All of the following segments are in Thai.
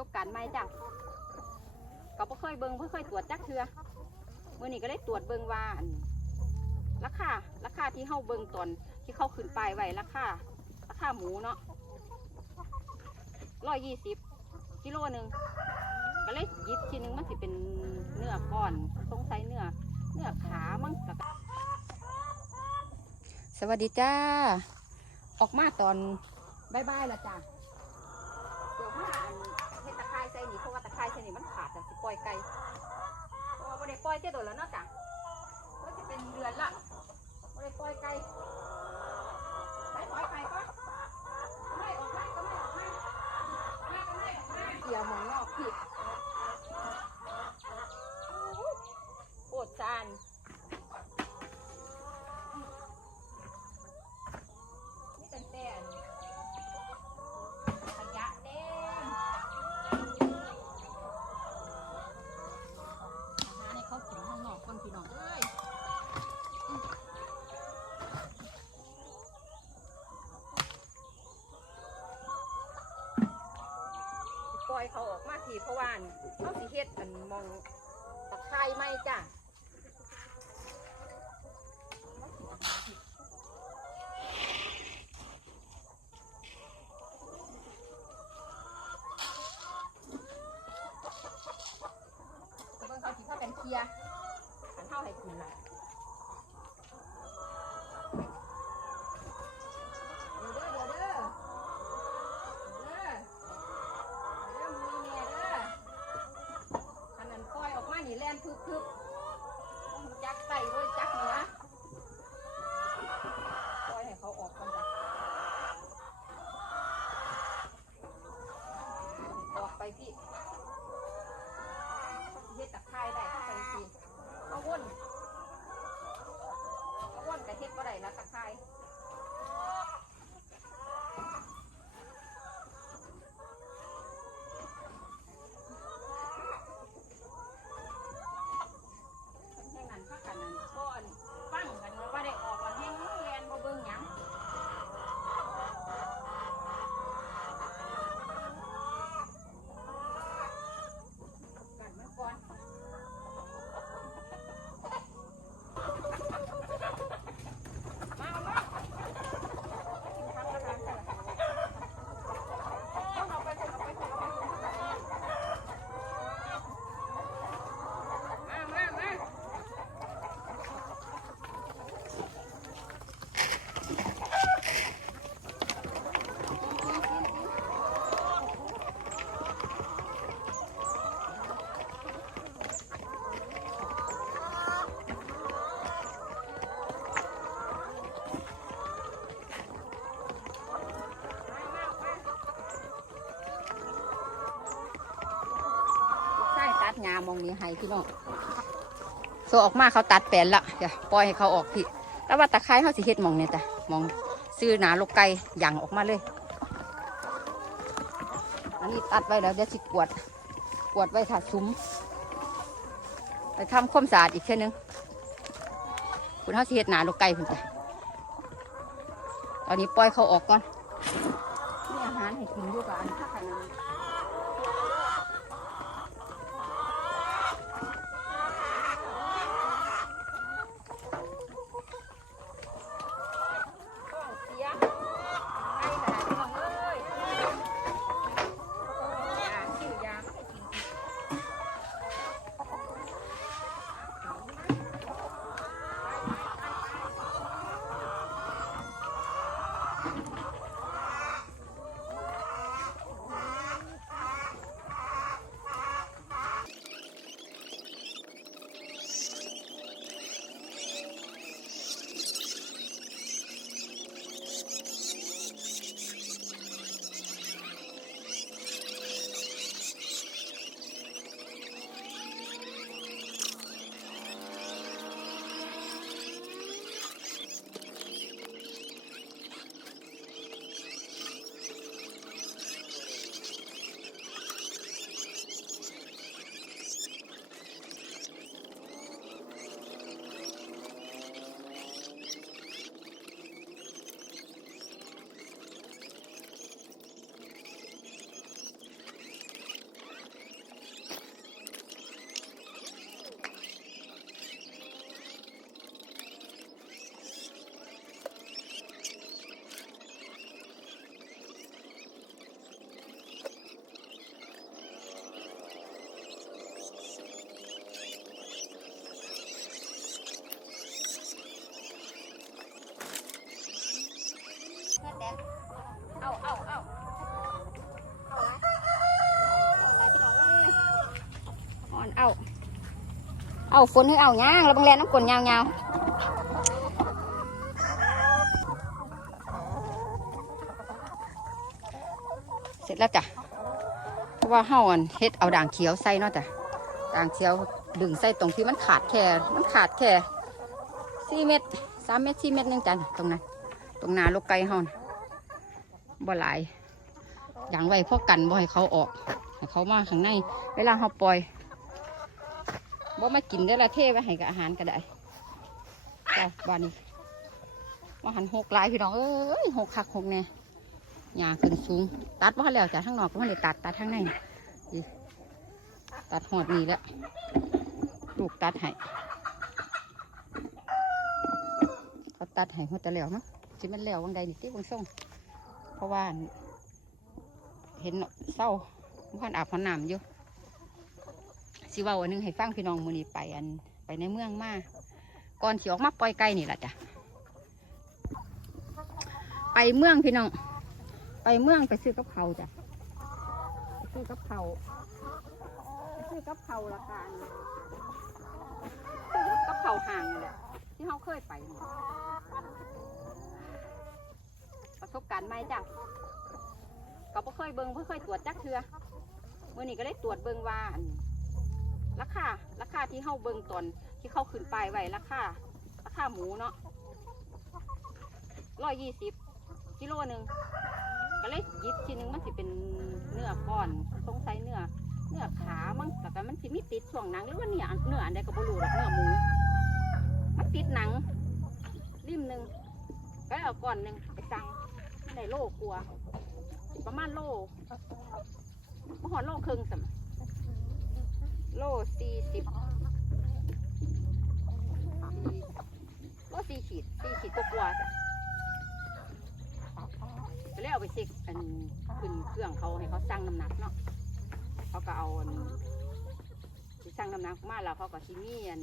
สบการณ์ใหม่จ้ะก็บ่เคยเบิ่งบ่เคยตรวจจักเทื่อมื้อนี้ก็ได้ตรวจเบิ่งว่าอันราคาราคาที่เฮาเบิ่งตอนที่เขาขึ้นป้ายไว้ราคาราคาหมูเนาะ120กิโลหนึงก็เลยหยิบทีนึงมันสิเป็นเนื้อก้อนสงสัยเนื้อเนื้อขามั้งแล้วก็สวัสดีจ้า ออกมาตอนบายบายละจ้าเดี๋ยวมาาะว่าตะไคร้ใส่นี่มันขาดจ้ะสิปล่อยไก่เพราะว่าบ่ได้ปล่อยเจ้าโดนแล้วเนาะจ้ะก็จะเป็นเดือนละบ่ได้ปล่อยไก่ไปปล่อยไก่ก่อนไม่ออกไม่ก็ไม่ออกไม่ไม่ก็ไม่ออกไม่เกี่ยวหมองนอกผิดโอดซานนี่แต่แต่อัน ขยะเต็มหาในเขากินข้างนอกคนพี่น้องเอ้ยอืมปล่ อยเขาออกมาทีเพราะว่าอันเขาสิเฮ็ดอันมองตะไคร้ไหมจ้ะเบิ่งเขาสิเข้ากันเคลียร์ขันเท่าให้กินล่ะเดี๋ยวเด้อเดี๋ยวเด้อเด้อเด้อเด้อมือแม่เด้อขันนั้นปล่อยออกมานี่แล่นพึบพึบต้องจักไตด้วยจักเหนือปล่อยให้เขาออกก่อนจ้ะออกไป พี่เฮ็ดตักไคร้ได้เข้าไปสิเอาวนเอาวนแต่เฮ็ดก็ได้นะตักไคร้แห่งนั้นพักกันนั้นก้อนฟังกันว่าได้ออกกันแห่งแลนบ่เบิ่งหยังกันมันก่อน มาเอามากินข้าวแล้วกันค่ะเอาเอาไปเอาไปเอาไปมามามาใช่ตัดงา มองนี้ให้พี่น้องโซออกมาเขาตัดแปลนละอย่าปล่อยให้เขาออกพี่แต่ว่าตะไคร้เขาสิเฮ็ดหมองเนี่ยจ้ะหมองซื้อหนาลูกไก่ย่างออกมาเลย อันนี้ตัดไว้แล้วเดี๋ยวสิกวดกวดไว้ถาซุ้มไปทำความสะอาดอีกเช่นนึงคุณเขาสิเฮ็ดหนาลูกไก่คุณจ้ะตอนนี้ปล่อยเขาออกก่อนนี่อาหารให้กินอยู่กับอันข้าขนาด เอาเอาเอาอ่อนเอาเอาฝนให้เอาย่างแล้วบางแลน้ำกลนยาวๆเสร็จแล้วจ้ะเพราะว่าเฮาอนเฮ็ดเอาด่างเขียวใส่นาะจ้ะด่างเขียวดึงใส่ตรงที่มันขาดแค่มันขาดแค่สี่เม็ดสามเม็ดสี่เม็ดนึงจ้ะตรงนั้นตรงนาลูกไก่เฮานะ บ่หลายอย่างไว้พวกกันบ่ให้เขาออกให้เขามาข้างใน เวลาเขาปล่อยบ่มากินได้ละเทไว้ให้กับอาหารก็ได้จ้าบ้านนี้ว่าหันหกลายพี่น้องเอ้ยหกคักหกแน่หญ้าขึ้นสูง ตัดว่าแล้วจ้ะทั้งนอกก็ไม่ได้ตัดตัดทั้งในตัดหอดนี่แล้วลูกตัดให้เขาตัดให้หัวแต่แล้วมั้งสิมันแล้ววังใดนี่ที่วังส่ง ราะว่า เห็นเศร้าพันอาบพันน้ำอยู่สิว้าอันหนึงให้ฟังพี่น้องมือนี้ไปอันไปในเมืองมาก่อนสิออกมาปล่อยไก่นี่แหละจ้ะไปเมืองพี่น้อง ไปเมืองไปซื้อกับเขาจ้ะซื้อกับเขาซื้อกับเขาละกันซื้อกับเขาห่างนี่แหละที่เขาเคยไป ประสบการณ์ใหม่จ้ะก็บ่เคยเบิ่งบ่เคยตรวจจักเทือมื่อนี้ก็เลยตรวจเบิ่งว่านราคาราคาที่เฮาเบิ่งตอนที่เขาขึ้นป้ายไว้ราคาราคาหมูเนาะร้อยยี่สิบกิโลหนึ่งก็เลยยิบทีหนึงมันสิเป็นเนื้อก้อนสงสัยเนื้อเนื้อขามั้งแต่ก็มันสิมีติดช่วงหนังหรือว่าเนื้ออันเนื้ออันใดก็บ่รู้หรอกเนื้อหมูมันติดหนังริมหนึ่งก็เลยเอาก้อนหนึ่งไปสั่ง ไม่ได้โลกลัวประมาณโลมหอดโลครึ่งสมโลสี่สิบโลสี่ขีดสี่ขีดกว่าๆจ้ะก็เลยเอาไปเช็คอันขึ้นเครื่องเขาให้เขาสั่งน้ำหนักเนาะเขาก็เอาอันที่สั่งน้ำหนักมาแล้วเขาก็ชิมีอัน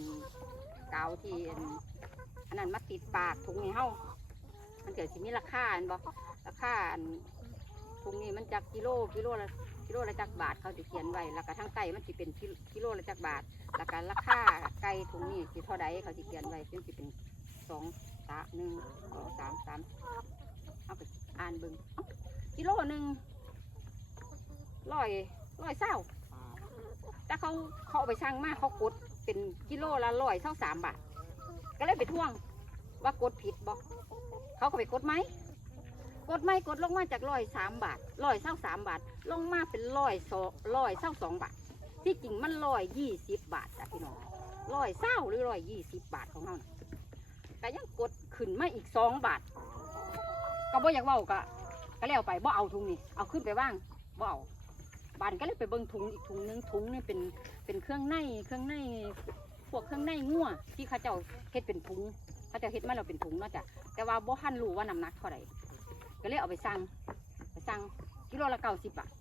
กาวที่อันอันนั้นมาติดปากถุงให้เฮา มันเกิดชิมีราคาอันบอกราคาอันถุงนี้มันจากกิโลกิโลละกิโลละจักบาทเขาจะเขียนไว้แล้วก็ทั้งไก่มันจะเป็นกิโลละจักบาท แล้วก็ราคาไก่ถุงนี้สิเท่าใดเขาจะเขียนไว้ซึ่งจะเป็นสองสามหนึ่งสองสามสามเอาไปอ่านเบิ่งเอ้ากิโลหนึ่งร้อยร้อยเศร้าแต่เขาเขาไปชั่งมากเขากดเป็นกิโลละร้อยเท่าสามบาท ก็เลยไปท่วง ว่ากดผิดบอกเขาก็ไปกดไหมกดไม่กดลงมาจากร้อยสามบาทร้อยเศร้าสามบาท ลงมาเป็นร้อยสองร้อยเศร้าสองบาท ที่จริงมันร้อยยี่สิบบาทจ้ะพี่น้องร้อยเศร้าหรือร้อยยี่สิบบาทของเขานะแต่ยังกดขึ้นมาอีกสองบาท ก็บ่อยากเว้าก็ก็แล้วไปบ่เอาถุงนี่เอาขึ้นไปว่างบ่เอาบานก็เลยไปเบิ่งถุงอีกถุงนึงถุงนี่เป็นเป็นเครื่องในเครื่องในพวกเครื่องในงัวที่เขาเจ้าเฮ็ดเป็นถุง เขาจะเฮ็ดมาแล้วเป็นถุงเนาะจ้ะแต่ว่าบ่ทันรู้ว่าน้ำหนักเท่าไหร่ก็เลยเอาไปสั่งไปสั่งกิโลละเก้าสิบบาท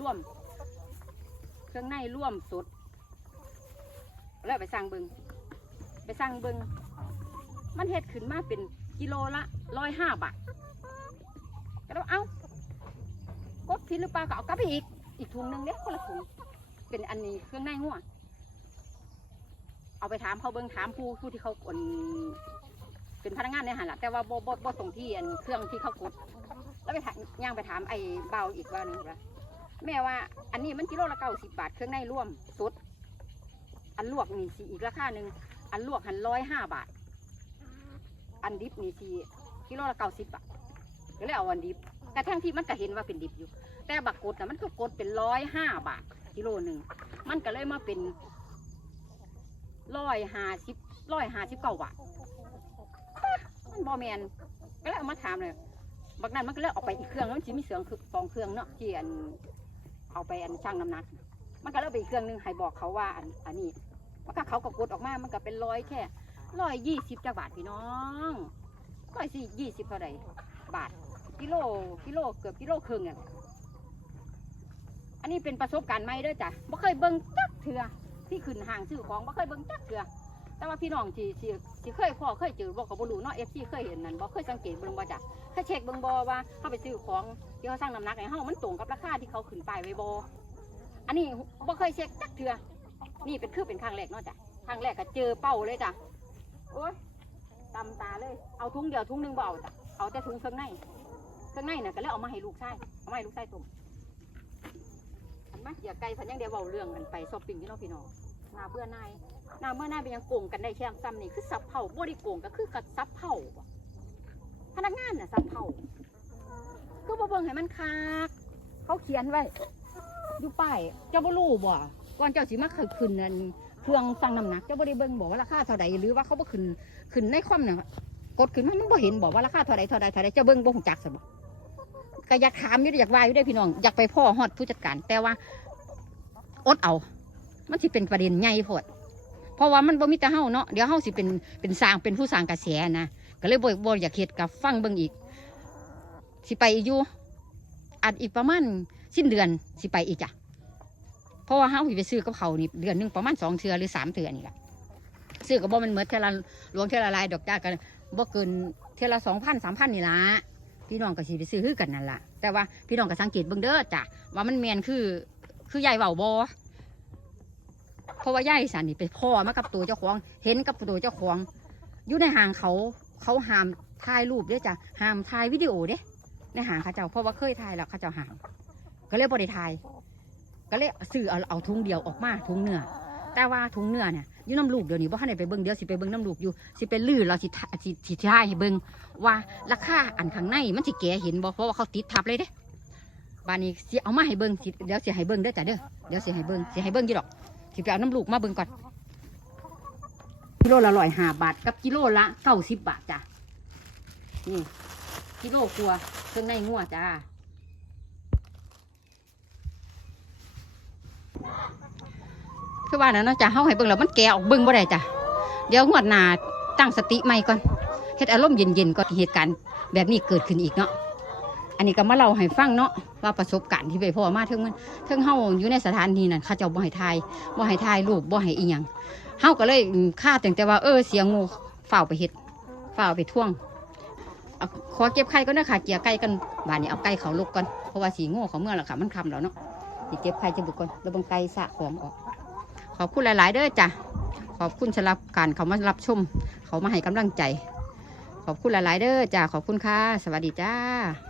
ร่วม เครื่องในร่วมสดแล้วไปสั่งเบิงไปสั่งเบิงมันเฮ็ดขึ้นมาเป็นกิโลละร้อยห้าบาทก็แล้วเอากดผิดหรือเปล่าก็เอากลับไปอีกอีกถุงหนึ่งเนี้ยคนละถุงเป็นอันนี้เครื่องในงัว เอาไปถามเขาเบิงถามผู้ผู้ที่เขาคนเป็นพนักงานในหันละแต่ว่าโบ่บ่บ่งที่อันเครื่องที่เขากด แล้วไปถามย่างไปถามไอ้เบาอีกว่าหนึงว่าแม่ว่า อันนี้มันกิโลละเก้าสิบบาทเครื่องในร่วมสดอันลวกนี่สีอีกราคาหนึ่งอันลวกหันร้อยห้าบาท อันดิบนี่สีกิโลละเก้าสิบบาทก็เลยเอาอันดิบกระทั่งที่มันก็เห็นว่าเป็นดิบอยู่ แต่บักกดน่ะมันก็กดเป็นร้อยห้าบาทกิโลหนึ่งมันก็เลยมาเป็น ร้อยห้าสิบร้อยห้าสิบเก้าบาทมันบอแมนก็เลยเอามาถามเลยบักนั้นมันก็เลยเอาไปอีกเครื่องแล้วมันจะมีเสียงคือสองเครื่องเนาะที่อันเอาไปอันช่างน้ำหนัก มันก็เลยไปอีกเครื่องหนึงให้บอกเขาว่าอันอันนี้มันก็เขาก็กดออกมา มันก็เป็นร้อยแค่ร้อยยี่สิบจักบาทพี่น้องร้อยสี่ยี่สิบเท่าไหร่บาทกิโลกิโลเกือบกิโลครึ่งอะอันนี้เป็นประสบการณ์ใหม่ด้อจ้ะบ่เคยเบิ่งจักเถื่อ ที่ขึ้นห้างซื้อของบ่เคยเบิ่งจักเถื่อแต่ว่าพี่น้องที่ที่ที่เคยพ่อเคยเจอบอกกับบรูเนาะเอฟซีเคยเห็นนั่นบอกเคยสังเกตเบิ่งบ่จ้ะเคยเช็คเบิ่งบ่ว่าเขาไปซื้อของที่เขาสั่งน้ำหนักให้เฮามันตรงกับราคาที่เขาขึ้นป้ายไว้บ่อันนี้บ่เคยเช็คจักเทื่อนี่เป็นคือเป็นครั้งแรกเนาะจ้ะครั้งแรกก็เจอเป้าเลยจ้ะโอ๊ยตำตาเลย เอาถุงเดียวถุงหนึงเบเอาจ้ะเอาแต่ถุงเครื่องในเครื่องในน่ะก็เลยเอามาให้ลูกชายเอามาให้ลูกชายตุ่ม มาอย่าไกลพันยังเดียวเบาเรื่องกันไปช้อปปิ้งที่น้องพี่น้องนาเบื่อนายนาเมื่อนายเป็นยังโกงกันได้แค่ซ้ำนี่คือซับเผาบ่ได้โกงก็คือกับซับเผาพนักงานน่ะซับเผาก็บ่เบิ่งให้มันคักเขาเขียนไว้อยู่ป้ายเจ้าบ่รู้บ่ก่อนเจ้าสิมาขึ้นนั่นเครื่องสั่งน้ำหนักเจ้าบ่ได้เบิ่งบอกว่าราคาเท่าใดหรือว่าเขาบ่ขึ้นขึ้นในคอมน่ะกดขึ้นมามันบ่เห็นบอกว่าราคาเท่าใดเท่าใดเท่าใดเจ้าเบิ่งบ่ฮู้จักซะบ่ ก็อยากถามอยู่ออยากว่าอยู่ได้พี่น้องอยากไปพ่อฮอดผู้จัดการ แต่ว่าอดเอา มันสิเป็นประเด็นใหญ่โพดเพราะว่ามันบ่มีแต่เฮาเนาะเดี๋ยวเฮาสิเป็นเป็นสร้างเป็นผู้สร้างกระแสนะก็เลยบ่บ่อยากเฮ็ดกับฟังเบิ่งอีก สิไปอยู่อัดอีกประมาณสิ้นเดือนสิไปอีกจ้ะเพราะว่าเฮาสิไปซื้อกับเขานี่เดือนนึงประมาณสองเทื่อหรือสามเทื่อนี่แหละซื้อกับบ่มันเหมือนเทละหลวงเทละลายดอกจ้ากันบ่เกินเทละสองพันสามพันนี่ละ พี่น้องก็สิไปซื้อคือกันนั่นล่ะแต่ว่าพี่น้องก็สังเกตเบิ่งเด้อจ้ะว่ามันแมนคือ คือยายเว้าบ่เพราะว่ายายสันนี่ไปพ่อมากับตัวเจ้าของ เห็นกับตัวเจ้าของอยู่ในห่างเขาเขาห้ามถ่ายรูปเด้อจ้ะห้ามถ่ายวิดีโอเด้ในห่างเขาเจ้าเพราะว่าเคยถ่ายแล้วเขาเจ้าห่าง ก็เลยบ่ได้ถ่ายก็เลยซื้อเอาเอาถุงเดียวออกมาถุงเนื้อแต่ว่าถุงเนื้อเนี่ย อยู่น้ำลูกเดี๋ยวนี้บ่ทันได้ไปเบิ่งเดี๋ยวสิไปเบิ่งน้ำลูกอยู่สิไปลื้อเราสิสิสิถ่ายให้เบิ่งว่าราคาอันข้างในมันสิแก่เห็นบ่เพราะว่าเขาติดทับเลยเด้บานนี้สิเอามาให้เบิ่งสิเดี๋ยวสิให้เบิ่งเด้อจ้ะเด้อเดี๋ยวสิให้เบิ่งสิให้เบิ่งอยู่ดอกสิไปเอาน้ำลูกมาเบิ่งก่อนกิโลละร้อยห้าบาทกับกิโลละเก้าสิบบาทจ้ะนี่กิโลครัวเครื่องในงัวจ้า คือว่านะเนาะจ้ะเฮาให้เบิ่งแล้วมันแกออกเบิ่งบ่ได้จ้ะเดี๋ยวงวดหน้าตั้งสติใหม่ก่อนเฮ็ดอารมณ์เย็นๆก่อนเหตุการณ์แบบนี้เกิดขึ้นอีกเนาะอันนี้ก็มาเล่าให้ฟังเนาะว่าประสบการณ์ที่ไปพ่อมาถึงมันถึงเฮาอยู่ในสถานที่นั้นเขาเจ้าบ่ให้ทายบ่ให้ทายรูปบ่ให้อีหยังเฮาก็เลยคาดตั้งแต่ว่าเออเสียงงูเฝ้าไปเฮ็ดเฝ้าไปท่วงขอเก็บไข่ก็นะค่ะเกี่ยไก่กันบานนี้เอาไก่เขาลุกก่อนเพราะว่าสีง่เขาเมื่อแล้วค่ะมันคำแล้วเนาะสิเก็บไข่จะบุกก่อนแล้วบังไก่สะของออก ขอบคุณหลาย ๆ เด้อจ้ะขอบคุณสำหรับการเขามารับชม เขามาให้กำลังใจ ขอบคุณหลาย ๆ เด้อจ้ะขอบคุณค่ะ สวัสดีจ้า